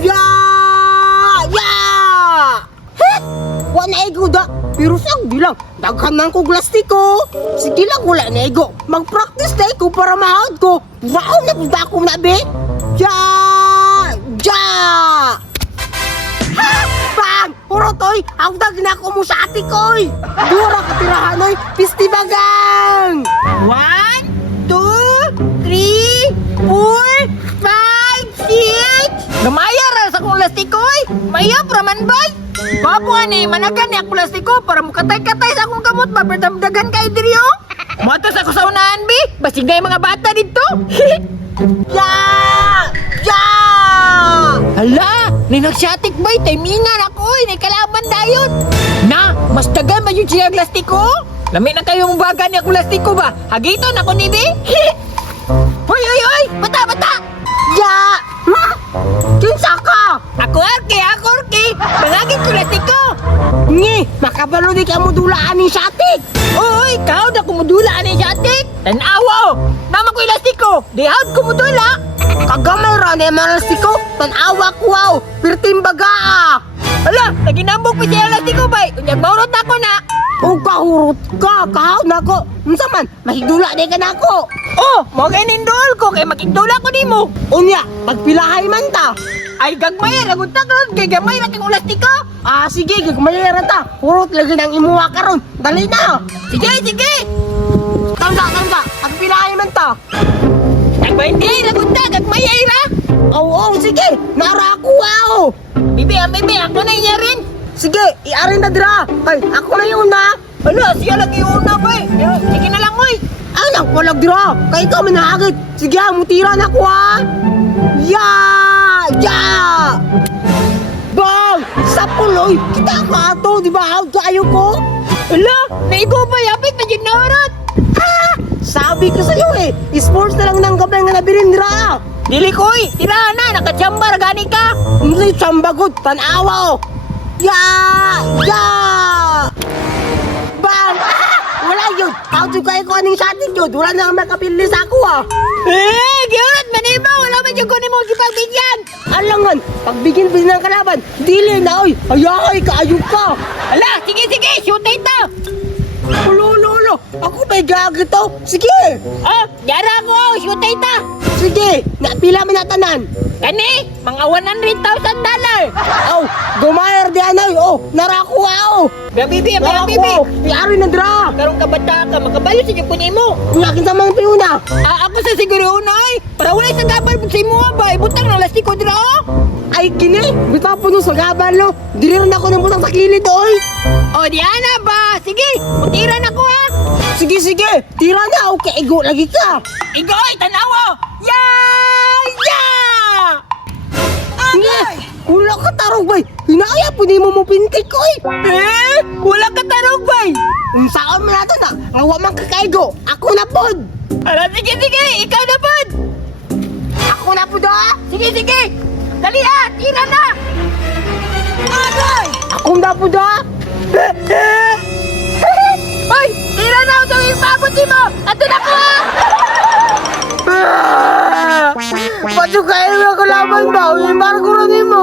Ya! Ya! Heh! Wala na ego da. Pero siyang bilang, daghan man ko plastiko. Sige lang, wala na ego. Mag-practice na ko para mahod ko. Wow na po ako na, be. Ya! Ya! Ha! Bang! Purotoy! Hawdag na ako mo sa ati ko'y! Dura katirahan oy! Pistibagang! 1, 2, 3, 4, 5, 6! Gamaya ra sa kong lastikoy. Maya praman bay. Bapo ani managan ni ako lastiko para mukatay-katay sa akong kamot maperdamdagan kay diryo. Matos ako sa unahan bi. Basig na yung mga bata dito. Ya! Ya! Hala, ninagsiatik bay timingan ako ni kalaban dayon. Na, mas tagal ba yung siya lastiko? Lami na kayo baga ni ako lastiko ba? Hagiton ako ni bi. Hoy, hoy, hoy! Bata! Ya! Ha? Kinsa ka? Ako Arki! Bangagin ko lastiko! Ngi! Makabalo di ka mo dulaan ni Satik! Uy, ikaw na kumudula ani siyatik! Tanawa! Mama ko lastiko! Dihad kumudula! Kagamay ra ni Marasiko! Tanawa ko wow! Pirtimbaga! Hala, naginambog pa siya lastiko bay! Unyag maurot na ako na! O kahurot ka! Kahaw na ko! Unsa man? Mahigdula di ka na ko! Oh, mo kay nindol ko kay makigdula ko nimo! Unya! Pagpilahay man ta! Ay gagmay lagunta karon kay gamay ra kay lastiko! Ah, sige, gagmayara ta. Purot lagi ng imuha karon. Dali na. Sige! Tangga. Ang pinahay man ta. Tagbay hindi lagunta gagmay ay ra! Oo, sige. Nara ako, wow. Bibi, ako na iya rin! Sige, iarin na dira. Kay, ako na yun na. Ano, siya lagi una bay! Sige na lang oy! Anak, walang dira. Kay ikaw manahagit. Sige, mutira na ko, ha. Ya! Bang! Sa puloy, kita ka ato, di ba? Ayaw ko. Hala, naigo ba yapit na dyan naharot? Ah! Sabi ko sa'yo eh, sports na lang ng gabay nga nabirin dira. Dili koy, tirahan na, nakatsambar gani ka! Hindi sambagod, tanawa oh. Ya! Bang! Ah! Wala yun! Auto kayo ko aning satin yun! Wala na nga makapili sa ako ah! Giurat maniba, wala man yung kunin mo gipagbigyan! Alangan! Pagbigyan pa ng kalaban, dili na oy! Ayay, kaayog ka! Hala, sige, shoot ito! Ulo! Ako may gagawin to! Sige! Oh, yara ko, shoot ito! Sige! Napila man na tanan! Kani, mga $100,000! Oh! Gumayar di anay! Oh! Narakuha oh! Gabibi, Narakuha! Yari na dra! Karong kabata ka, makabayo sa kunin mo! Uyakin sa mga piuna! Ako sa siguro unay! Para wala sa gabal mo sa imo ba? Ibutang na lastiko dira oh! Ay kini! Bita po nung sa gaban no! Dili rin ako ng butang sa kilid oy! O, diana ba? Sige, mutiran ako ha! Sige! Tira na! Okay, ego lagi ka! Igoy, tanawo! Ya! Yes! Wala ka tarong bay! Hinaya po di mo pintik ko eh! Wala ka tarong bay! Kung saan mo nato na, awa man kakaigo! Ako na pod! Ala, sige, ikaw na pod! Ako na pod ah! Sige! Dali tira na! Agoy! Ako na pod ah! Hoy, tira na ako sa ipabuti mo! Ato na ko ha! Paano kayo na kalaban ba? Uy, margo rin mo!